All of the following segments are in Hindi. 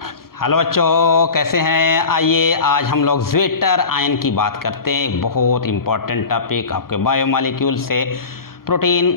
हेलो बच्चों, कैसे हैं। आइए आज हम लोग ज़्वेटर आयन की बात करते हैं। एक बहुत इंपॉर्टेंट टॉपिक आपके बायोमॉलिक्यूल से, प्रोटीन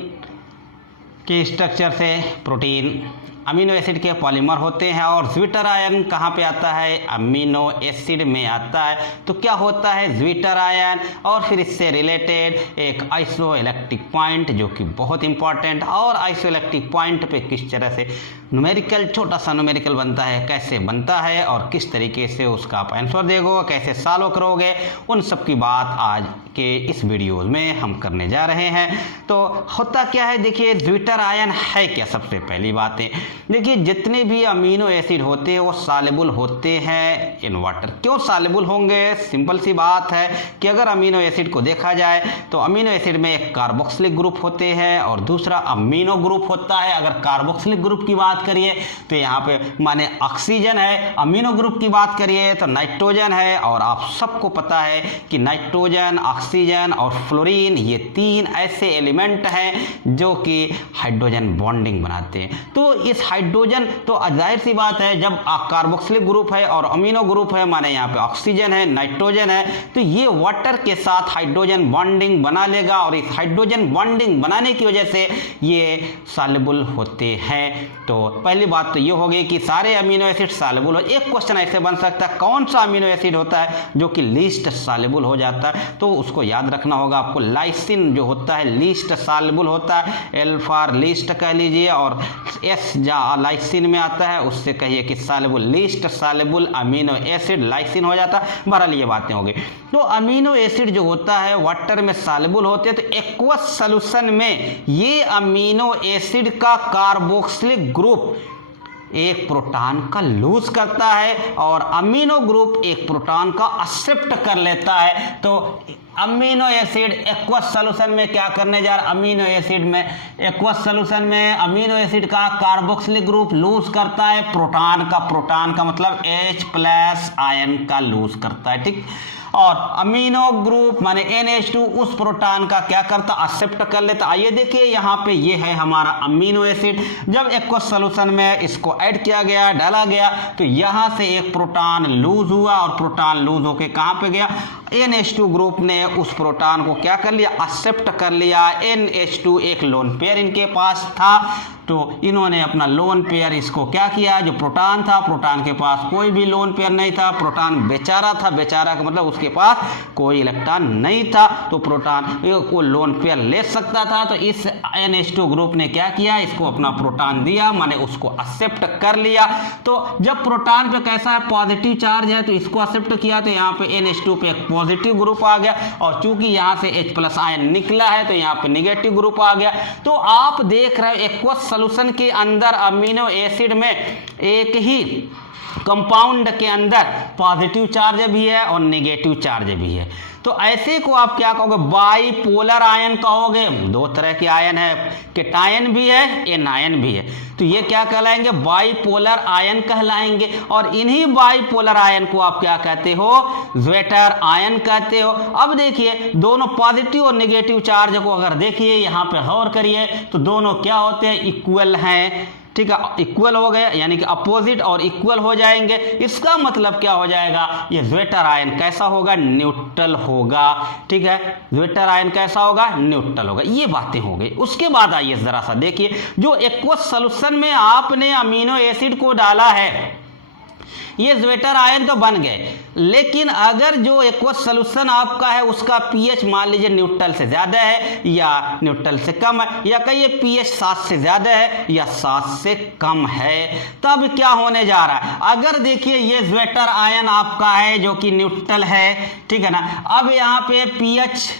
के स्ट्रक्चर से। प्रोटीन अमीनो एसिड के पॉलीमर होते हैं और ज़्वेटर आयन कहाँ पे आता है? अमीनो एसिड में आता है। तो क्या होता है ज़्वेटर आयन, और फिर इससे रिलेटेड एक आइसोइलेक्ट्रिक पॉइंट जो कि बहुत इंपॉर्टेंट, और आइसोइलेक्ट्रिक पॉइंट पे किस तरह से न्यूमेरिकल, छोटा सा न्यूमेरिकल बनता है, कैसे बनता है और किस तरीके से उसका आप आंसर देगो, कैसे सॉल्व करोगे, उन सब की बात आज के इस वीडियो में हम करने जा रहे हैं। तो होता क्या है, देखिए ज़्वेटर आयन है क्या। सबसे पहली बात है, देखिए जितने भी अमीनो एसिड होते हैं वो सॉल्युबल होते हैं इन वाटर। क्यों सॉल्युबल होंगे? सिंपल सी बात है कि अगर अमीनो एसिड को देखा जाए तो अमीनो एसिड में एक कार्बोक्सिलिक ग्रुप होते हैं और दूसरा अमीनो ग्रुप होता है। अगर कार्बोक्सिलिक ग्रुप की बात करिए तो यहाँ पे माने ऑक्सीजन है, अमीनो ग्रुप की बात करिए तो नाइट्रोजन है। और आप सबको पता है कि नाइट्रोजन, ऑक्सीजन और फ्लोरीन ये तीन ऐसे एलिमेंट हैं जो कि हाइड्रोजन बॉन्डिंग बनाते हैं। तो इस हाइड्रोजन, तो जाहिर सी बात है जब कार्बोक्सिलिक ग्रुप है और अमीनो ग्रुप है, माने यहाँ पे ऑक्सीजन है, नाइट्रोजन है, तो ये वाटर के साथ हाइड्रोजन बॉन्डिंग बना लेगा और इस हाइड्रोजन बॉन्डिंग बनाने की वजह से ये सॉल्युबल होते हैं। तो पहली बात तो ये होगी कि सारे अमीनो एसिड सॉल्युबल हो। एक क्वेश्चन ऐसे बन सकता है, कौन सा अमीनो एसिड होता है जो कि लीस्ट सॉल्युबल हो जाता है? तो उसको याद रखना होगा आपको। लाइसिन जो होता है लीस्ट सॉल्युबल होता है, एल फॉर लीस्ट कह लीजिए, और एस जा लाइसिन में आता है, उससे कहिए कि soluble, least soluble amino acid lysine हो जाता है। बहरहाल ये बातें हो गई। तो अमीनो एसिड जो होता है वाटर में सॉल्युबल होते हैं, तो एक्वस सॉल्यूशन में ये अमीनो एसिड का कार्बोक्सिलिक ग्रुप एक प्रोटॉन का लूज करता है और अमीनो ग्रुप एक प्रोटॉन का एक्सेप्ट कर लेता है। तो अमीनो एसिड एक्वस सॉल्यूशन में क्या करने जा रहा है? अमीनो एसिड में, एक्वस सॉल्यूशन में अमीनो एसिड का कार्बोक्सिलिक ग्रुप लूज करता है प्रोटॉन का। प्रोटॉन का मतलब H+ आयन का लूज करता है, ठीक। और अमीनो ग्रुप माने NH2 उस प्रोटॉन का क्या करता? एक्सेप्ट कर लेता। आइए देखिए यहाँ पे ये है हमारा अमीनो एसिड। जब एक्वस सॉल्यूशन में इसको ऐड किया गया, डाला गया, तो यहाँ से एक प्रोटॉन लूज हुआ और प्रोटॉन लूज होके कहाँ पे गया? NH2 ग्रुप ने उस प्रोटॉन को क्या कर लिया? एक्सेप्ट कर लिया। NH2 एक लोन पेयर इनके पास था, तो इन्होंने अपना लोन पेयर इसको क्या किया? जो प्रोटॉन था, प्रोटॉन के पास कोई भी लोन पेयर नहीं था, प्रोटॉन बेचारा था। बेचारा का मतलब उसके पास कोई इलेक्ट्रॉन नहीं था, तो प्रोटॉन को लोन पेयर ले सकता था। तो इस NH2 ग्रुप ने क्या किया? इसको अपना प्रोटॉन दिया, माने उसको एक्सेप्ट कर लिया। तो जब प्रोटॉन पे कैसा है? पॉजिटिव चार्ज है, तो इसको एक्सेप्ट किया, तो यहाँ पे NH2 पे एक पॉजिटिव ग्रुप आ गया, और चूंकि यहाँ से H+ आयन निकला है तो यहाँ पे निगेटिव ग्रुप आ गया। तो आप देख रहे हो एक्वस सॉल्यूशन के अंदर अमीनो एसिड में एक ही कंपाउंड के अंदर पॉजिटिव चार्ज भी है और नेगेटिव चार्ज भी है। तो ऐसे को आप क्या कहोगे? बाइपोलर आयन कहोगे। दो तरह के आयन है, केटायन भी है, एनायन भी है। तो ये क्या कहलाएंगे? बाइपोलर आयन कहलाएंगे। और इन्हीं बाइपोलर आयन को आप क्या कहते हो? ज़्वेटर आयन कहते हो। अब देखिए दोनों पॉजिटिव और नेगेटिव चार्ज को अगर देखिए यहाँ पे गौर करिए, तो दोनों क्या होते हैं? इक्वल हैं, ठीक है। इक्वल हो गए, यानी कि अपोजिट और इक्वल हो जाएंगे। इसका मतलब क्या हो जाएगा? ये ज़्वेटर आयन कैसा होगा? न्यूट्रल होगा, ठीक है। ज़्वेटर आयन कैसा होगा? न्यूट्रल होगा। ये बातें हो गई। उसके बाद आइए जरा सा देखिए, जो एक्वस सॉल्यूशन में आपने अमीनो एसिड को डाला है, ये ज़्वेटर आयन तो बन गए, लेकिन अगर जो एक्वस सॉल्यूशन आपका है उसका pH मान लीजिए न्यूट्रल से ज़्यादा है या न्यूट्रल से कम है, या कहिए pH 7 से ज़्यादा है या 7 से कम है, तब क्या होने जा रहा है? अगर देखिए ये ज़्वेटर आयन आपका है जो कि न्यूट्रल है, ठीक है ना। अब यहाँ पे pH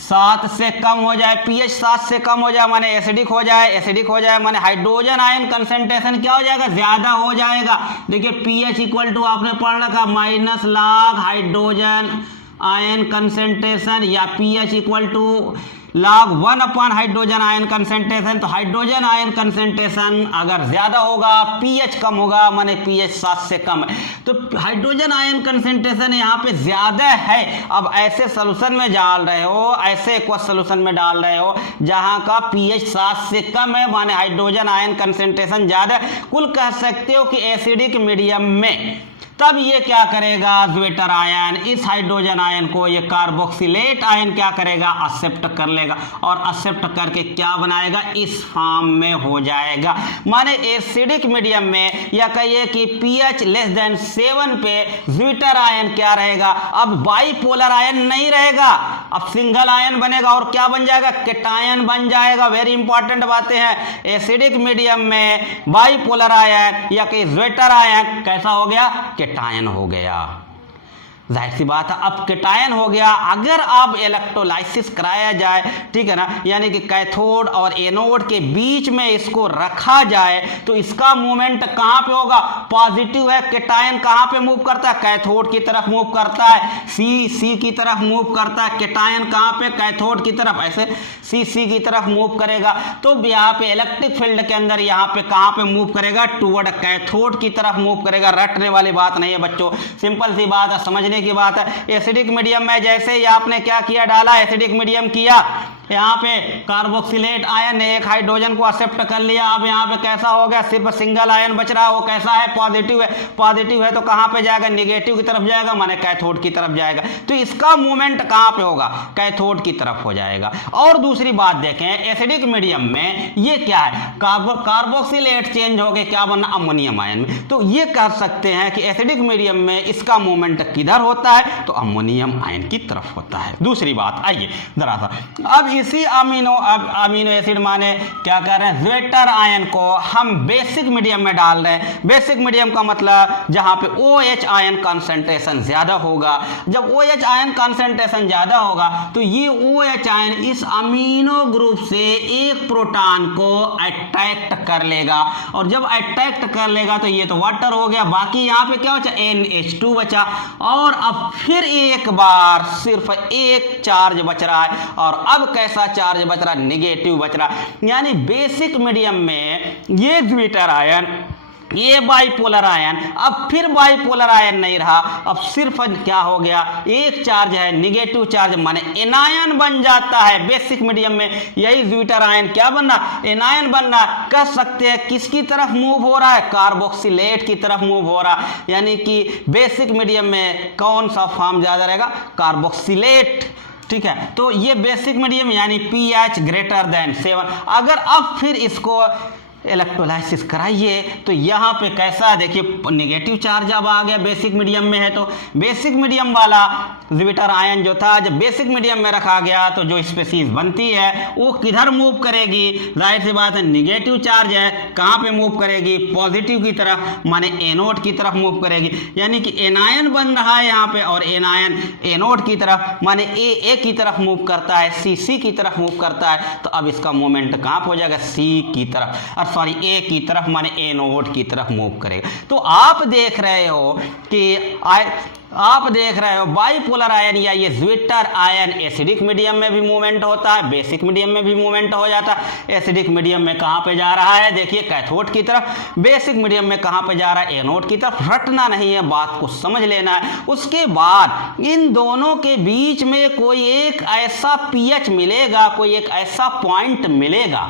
7 से कम हो जाए, pH 7 से कम हो जाए माने एसिडिक हो जाए, एसिडिक हो जाए माने हाइड्रोजन आयन कंसंट्रेशन क्या हो जाएगा? ज़्यादा हो जाएगा। देखिए pH इक्वल टू आपने पढ़ रखा minus log hydrogen ion concentration, या pH equal to log 1 upon hydrogen ion concentration. तो हाइड्रोजन आयन कंसेंट्रेशन अगर ज्यादा होगा, पीएच कम होगा, माने पीएच 7 से कम है, तो हाइड्रोजन आयन कंसेंट्रेशन यहाँ पे ज्यादा है। अब ऐसे सोल्यूशन में डाल रहे हो, ऐसे एक्वस सोल्यूशन में डाल रहे हो जहां का पीएच 7 से कम है, माने हाइड्रोजन आयन कंसेंट्रेशन ज्यादा, कुल कह सकते हो कि एसिडिक मीडियम में। तब ये क्या करेगा, ज्वेटर आयन इस हाइड्रोजन आयन को ये कार्बोक्सिलेट आयन क्या करेगा, एक्सेप्ट कर लेगा, और एक्सेप्ट करके क्या बनाएगा, इस फॉर्म में हो जाएगा। माने एसिडिक मीडियम में या कहिए कि पीएच लेस देन 7 पे ज्वेटर आयन क्या रहेगा, अब बाइपोलर आयन नहीं रहेगा, अब सिंगल आयन बनेगा और क्या बन जाएगा, केटायन बन जाएगा। वेरी इंपॉर्टेंट बातें हैं। एसिडिक मीडियम में बाइपोलर आयन या कि ज्वेटर आयन कैसा हो गया, केटायन हो गया। जाहिर सी बात है, अब केटायन हो गया। अगर आप इलेक्ट्रोलाइसिस कराया जाए, ठीक है ना, यानी कि कैथोड और एनोड के बीच में इसको रखा जाए तो इसका मूवमेंट कहां पे होगा, पॉजिटिव है। केटायन कहां पे मूव करता है, कैथोड की तरफ मूव करता है, सी की तरफ मूव करता है। केटायन कहां पे, कैथोड की तरफ, ऐसे सी की तरफ मूव करेगा। तो यहाँ पे इलेक्ट्रिक फील्ड के अंदर यहाँ पे कहां पे मूव करेगा, टुवर्ड कैथोड की तरफ मूव करेगा। रटने वाली बात नहीं है बच्चों, सिंपल सी बात है, समझने की बात है। एसिडिक मीडियम में जैसे ही आपने क्या किया, डाला एसिडिक मीडियम किया, यहाँ पे कार्बोक्सिलेट आयन ने एक हाइड्रोजन को एक्सेप्ट कर लिया। अब यहाँ पे कैसा हो गया, सिर्फ सिंगल आयन बच रहा है, वो कैसा है, पॉजिटिव है। पॉजिटिव है तो कहाँ पे जाएगा, निगेटिव की तरफ जाएगा, माने कैथोड की तरफ जाएगा। तो इसका मूवमेंट कहाँ पे होगा, कैथोड की तरफ हो जाएगा। और दूसरी बात देखें, एसिडिक मीडियम में ये क्या है, कार्बोक्सिलेट चेंज हो गए, क्या बनना, अमोनियम आयन में। तो ये कह सकते हैं कि एसिडिक मीडियम में इसका मूवमेंट किधर होता है, तो अमोनियम आयन की तरफ होता है। दूसरी बात आइए जरा सा, अब इसी अमीनो एसिड माने क्या कर रहे हैं, ज्वेटर आयन को हम बेसिक मीडियम में डाल रहे हैं। बेसिक मीडियम का मतलब जहां पे OH आयन कंसंट्रेशन ज्यादा होगा। जब OH आयन कंसंट्रेशन ज्यादा होगा तो ये OH आयन इस अमीनो ग्रुप से एक प्रोटॉन को अट्रैक्ट कर लेगा, और जब अट्रैक्ट कर लेगा तो ये तो वाटर हो गया, बाकी यहाँ पे क्या बचा, NH2 बचा। और अब फिर एक बार सिर्फ एक चार्ज बच रहा है, और अब कैसा चार्ज बच रहा, निगेटिव बच रहा। यानी बेसिक मीडियम में ये ज्वेटर आयन, ये बाइपोलर आयन, अब फिर बाइपोलर आयन नहीं रहा, अब सिर्फ क्या हो गया, एक चार्ज है, निगेटिव चार्ज, माने एनायन बन जाता है। बेसिक मीडियम में यही ज्वेटर आयन क्या बनना, एनायन बनना। कह सकते हैं किसकी तरफ मूव हो रहा है, कार्बोक्सिलेट की तरफ मूव हो रहा। यानी कि बेसिक मीडियम में कौन सा फॉर्म ज्यादा रहेगा, कार्बोक्सिलेट, ठीक है। तो ये बेसिक मीडियम यानी पीएच ग्रेटर देन 7। अगर अब फिर इसको इलेक्ट्रोलाइसिस कराइए तो यहाँ पे कैसा, देखिए निगेटिव चार्ज अब आ गया, बेसिक मीडियम में है। तो बेसिक मीडियम वाला ज्वेटर आयन जो था, जब बेसिक मीडियम में रखा गया तो जो स्पीसीज बनती है वो किधर मूव करेगी, जाहिर सी बात है निगेटिव चार्ज है, कहाँ पे मूव करेगी, पॉजिटिव की तरफ, माने एनोड की तरफ मूव करेगी। यानी कि एनायन बन रहा है यहाँ पे, और एनायन एनोड की तरफ, माने ए की तरफ मूव करता है, सी की तरफ मूव करता है। तो अब इसका मूवमेंट कहाँ हो जाएगा, सी की तरफ, सॉरी ए की तरफ, माने एनोड की तरफ मूव करेगा। तो आप देख रहे हो कि बाइपोलर आयन या ये ज्वेटर आयन एसिडिक मीडियम में भी मूवमेंट होता है, बेसिक मीडियम में भी मूवमेंट हो जाता है। एसिडिक मीडियम में कहां पे जा रहा है, देखिए कैथोड की तरफ, बेसिक मीडियम में कहां पे जा रहा है, एनोड की तरफ। रटना नहीं है, बात को समझ लेना है। उसके बाद इन दोनों के बीच में कोई एक ऐसा पीएच मिलेगा, कोई एक ऐसा पॉइंट मिलेगा,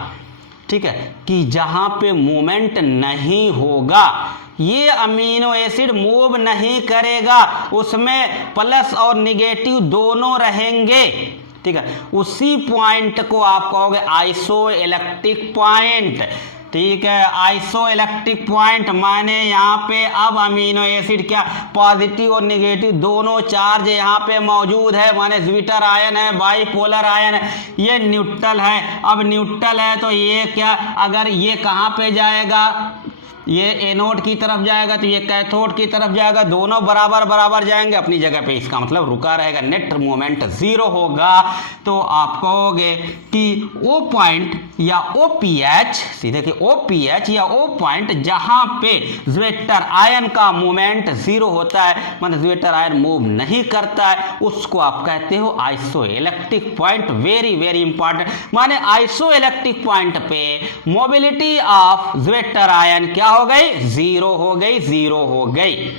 ठीक है, कि जहां पे मूवमेंट नहीं होगा, ये अमीनो एसिड मूव नहीं करेगा, उसमें प्लस और निगेटिव दोनों रहेंगे, ठीक है। उसी पॉइंट को आप कहोगे आइसोइलेक्ट्रिक पॉइंट, ठीक है। आइसोइलेक्ट्रिक पॉइंट माने यहाँ पे अब अमीनो एसिड क्या, पॉजिटिव और निगेटिव दोनों चार्ज यहाँ पे मौजूद है, माने ज्वेटर आयन है, बाइपोलर आयन है, ये न्यूट्रल है। अब न्यूट्रल है तो ये क्या, अगर ये कहाँ पे जाएगा, ये एनोड की तरफ जाएगा तो ये कैथोड की तरफ जाएगा, दोनों बराबर बराबर जाएंगे अपनी जगह पे, इसका मतलब रुका रहेगा, नेट मोमेंट जीरो होगा। तो आप कहोगे कि ओ पॉइंट या OPH, सीधे कि OPH या ओ पॉइंट जहां पे ज्वेटर आयन का मोमेंट जीरो होता है, मतलब ज्वेटर आयन मूव नहीं करता है, उसको आप कहते हो isoelectric point. Very very important, माने आइसोइलेक्ट्रिक पॉइंट पे मोबिलिटी ऑफ ज्वेटर आयन क्या हो गई, जीरो हो गई, जीरो हो गई।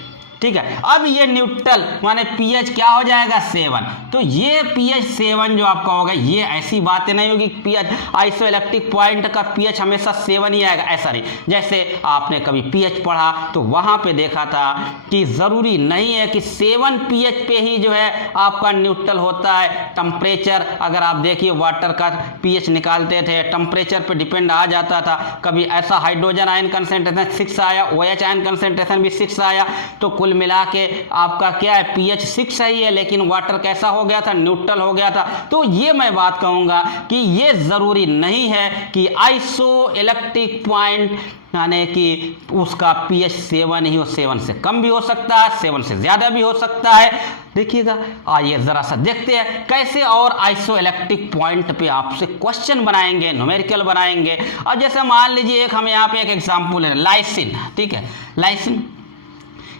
ठीक है, अब ये न्यूट्रल माने pH क्या हो जाएगा 7। तो ये pH 7 जो आपका होगा, ये ऐसी बातें नहीं होगी pH आइसोइलेक्ट्रिक पॉइंट का pH हमेशा 7 ही आएगा, ऐसा नहीं। जैसे आपने कभी pH पढ़ा तो वहां पे देखा था कि जरूरी नहीं है कि 7 pH पे ही जो है आपका न्यूट्रल होता है। टेम्परेचर अगर आप देखिए वाटर का pH निकालते थे, टेम्परेचर पे डिपेंड आ जाता था। कभी ऐसा हाइड्रोजन आयन कंसेंट्रेशन 6 आया, OH आयन कंसेंट्रेशन भी 6 आया, तो कुल मिला के आपका क्या है pH 6 ही है, लेकिन वाटर कैसा हो गया था, न्यूट्रल हो गया था। तो ये मैं बात कहूंगा कि ये जरूरी नहीं है कि आइसोइलेक्ट्रिक पॉइंट यानी कि उसका pH 7 ही हो, 7 से कम भी हो सकता है, 7 से ज्यादा भी हो सकता है। देखिएगा, आइए जरा सा देखते हैं कैसे और आइसोइलेक्ट्रिक पॉइंट पे आपसे क्वेश्चन बनाएंगे, न्यूमेरिकल बनाएंगे। अब जैसे मान लीजिए हम यहाँ पे एक एग्जाम्पल है लाइसिन, ठीक है, लाइसिन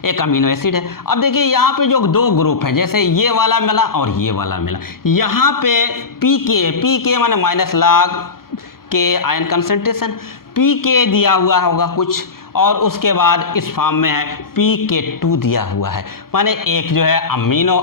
एक अमीनो एसिड है। अब देखिए यहाँ पे जो दो ग्रुप है, जैसे ये वाला मिला और ये वाला मिला, यहाँ पे पीके माने माइनस log के आयन कंसेंट्रेशन, पीके दिया हुआ होगा कुछ, और उसके बाद इस फॉर्म में है pK2 दिया हुआ है, माने एक जो है अमीनो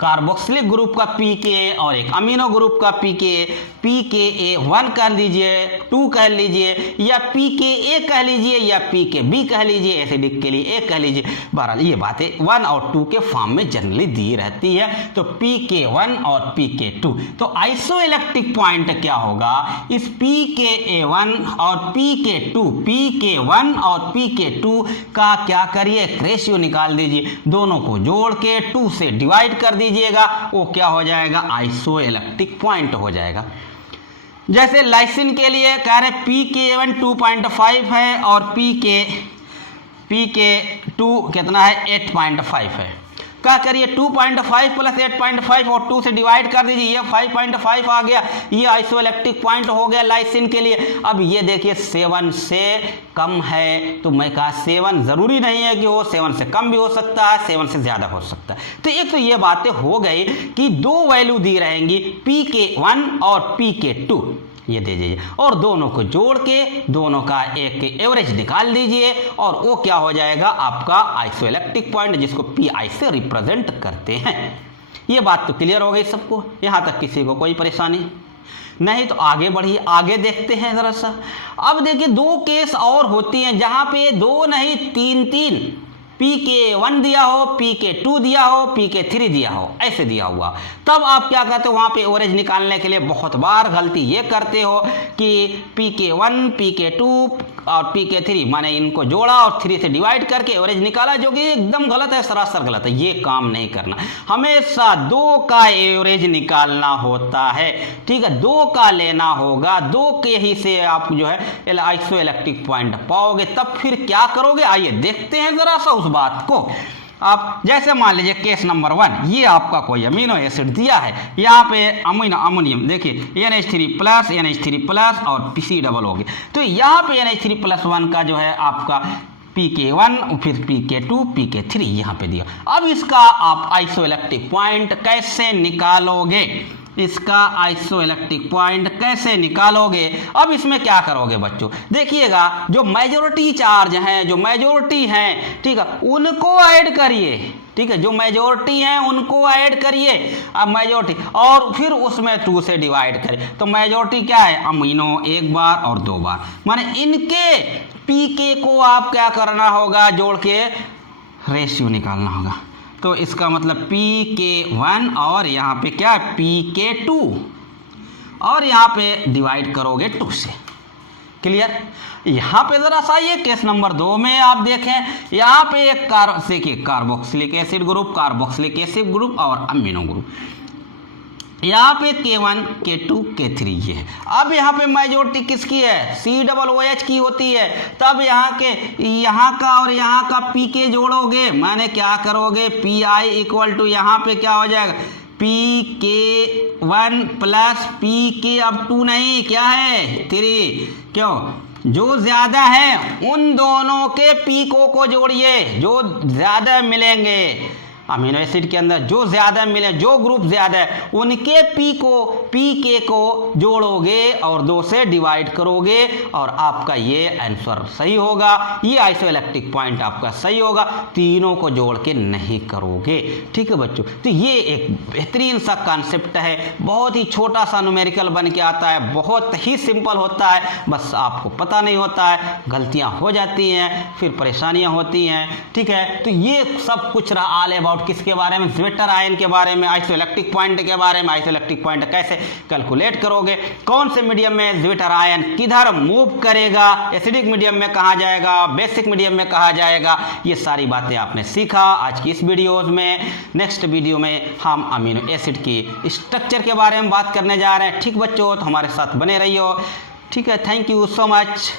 कार्बोक्सिलिक ग्रुप का pK और एक अमीनो ग्रुप का pKa1 कह लीजिए, 2 कह लीजिए, या pKa कह लीजिए, या pKb कह लीजिए, एसिडिक के लिए A कह लीजिए। बहरहाल ये बातें 1 और 2 के फॉर्म में जनरली दी रहती है। तो pK1 और pK2, तो आइसोइलेक्ट्रिक पॉइंट क्या होगा, इस pKa1 और pK1 और pK2 का क्या करिए, रेशियो निकाल दीजिए, दोनों को जोड़ के 2 से डिवाइड कर दीजिएगा, वो क्या हो जाएगा, आइसोइलेक्ट्रिक पॉइंट हो जाएगा। जैसे लाइसिन के लिए कह रहे pK1 2.5 है और pK2 कितना है, 8.5 है। क्या करिए 2.5 प्लस 8.5 और 2 से डिवाइड कर दीजिए, ये 5.5 आ गया, ये आइसोइलेक्ट्रिक पॉइंट हो गया लाइसिन के लिए। अब ये देखिए 7 से कम है, तो मैं कहा 7 जरूरी नहीं है कि हो, 7 से कम भी हो सकता है, 7 से ज्यादा हो सकता है। तो एक तो ये बातें हो गई कि दो वैल्यू दी रहेंगी pK1 और pK2, ये दे दीजिए, और दोनों को जोड़ के दोनों का एक एवरेज निकाल दीजिए, और वो क्या हो जाएगा आपका आइसोइलेक्ट्रिक पॉइंट, जिसको PI से रिप्रेजेंट करते हैं। ये बात तो क्लियर हो गई सबको, यहाँ तक किसी को कोई परेशानी नहीं? तो आगे बढ़िए, आगे देखते हैं जरा सा। अब देखिए दो केस और होती हैं जहां पे दो नहीं तीन pK1 दिया हो, pK2 दिया हो, pK3 दिया हो, ऐसे दिया हुआ, तब आप क्या करते हो, वहां पे एवरेज निकालने के लिए बहुत बार गलती ये करते हो कि pK1 pK2 और pK3 माने इनको जोड़ा और 3 से डिवाइड करके एवरेज निकाला, जो कि एकदम गलत है, सरासर गलत है। ये काम नहीं करना, हमेशा 2 का एवरेज निकालना होता है, ठीक है, 2 का लेना होगा, 2 के ही से आप जो है आइसोइलेक्ट्रिक पॉइंट पाओगे। तब फिर क्या करोगे, आइए देखते हैं जरा सा उस बात को। आप जैसे मान लीजिए केस नंबर 1, ये आपका कोई अमीनो एसिड दिया है, यहाँ पे अमोनियम देखिए NH3+ और PC डबल हो गया, तो यहाँ पे NH3+1 का जो है आपका pK1 फिर pK2 pK3 यहाँ पे दिया। अब इसका आप आइसोइलेक्ट्रिक पॉइंट कैसे निकालोगे, इसका आइसोइलेक्ट्रिक पॉइंट कैसे निकालोगे? अब इसमें क्या करोगे बच्चों, देखिएगा जो मेजॉरिटी चार्ज हैं, जो मेजॉरिटी हैं, ठीक है, उनको ऐड करिए, ठीक है, जो मेजॉरिटी हैं उनको ऐड करिए। अब मेजॉरिटी और फिर उसमें 2 से डिवाइड करें, तो मेजॉरिटी क्या है, अमीनो 1 बार और 2 बार, माने इनके पीके को आप क्या करना होगा, जोड़ के रेशियो निकालना होगा। तो इसका मतलब pK1 और यहाँ पे क्या pK2 और यहाँ पे डिवाइड करोगे 2 से। क्लियर? यहाँ पे जरा सा ये केस नंबर 2 में आप देखें, यहाँ पे एक कार्बोक्सिलिक एसिड ग्रुप और अमीनो ग्रुप, यहाँ पे K1 K2 K3 ये है। अब यहाँ पे मेजोरिटी किसकी है, COOH की होती है। तब यहाँ का और यहाँ का PK जोड़ोगे, माने क्या करोगे, PI इक्वल टू यहाँ पे क्या हो जाएगा, PK1 प्लस PK, अब 2 नहीं, क्या है 3, क्यों, जो ज्यादा है उन दोनों के पीको को जोड़िए, जो ज्यादा मिलेंगे अमीनो एसिड के अंदर, जो ज्यादा मिले, जो ग्रुप ज्यादा है उनके पीके को जोड़ोगे और 2 से डिवाइड करोगे और आपका ये आंसर सही होगा। ये आइसोइलेक्ट्रिक पॉइंट आपका सही होगा, तीनों को जोड़ के नहीं करोगे। ठीक है बच्चों, तो ये एक बेहतरीन सा कॉन्सेप्ट है, बहुत ही छोटा सा न्यूमेरिकल बन के आता है, बहुत ही सिंपल होता है, बस आपको पता नहीं होता है, गलतियां हो जाती हैं, फिर परेशानियां होती हैं। ठीक है, तो ये सब कुछ रहा ऑल अबाउट किसके बारे में, ज्वेटर आयन के बारे में, आइसोइलेक्ट्रिक पॉइंट के बारे में, आइसोइलेक्ट्रिक पॉइंट कैसे कैलकुलेट करोगे, कौन से मीडियम में ज्वेटर आयन किधर मूव करेगा, एसिडिक मीडियम में कहा जाएगा, बेसिक मीडियम में कहा जाएगा, ये सारी बातें आपने सीखा आज की इस वीडियोज में। नेक्स्ट वीडियो में हम अमीनो एसिड की स्ट्रक्चर के बारे में बात करने जा रहे हैं। ठीक बच्चों, तो हमारे साथ बने रहिए। ठीक है, थैंक यू सो मच।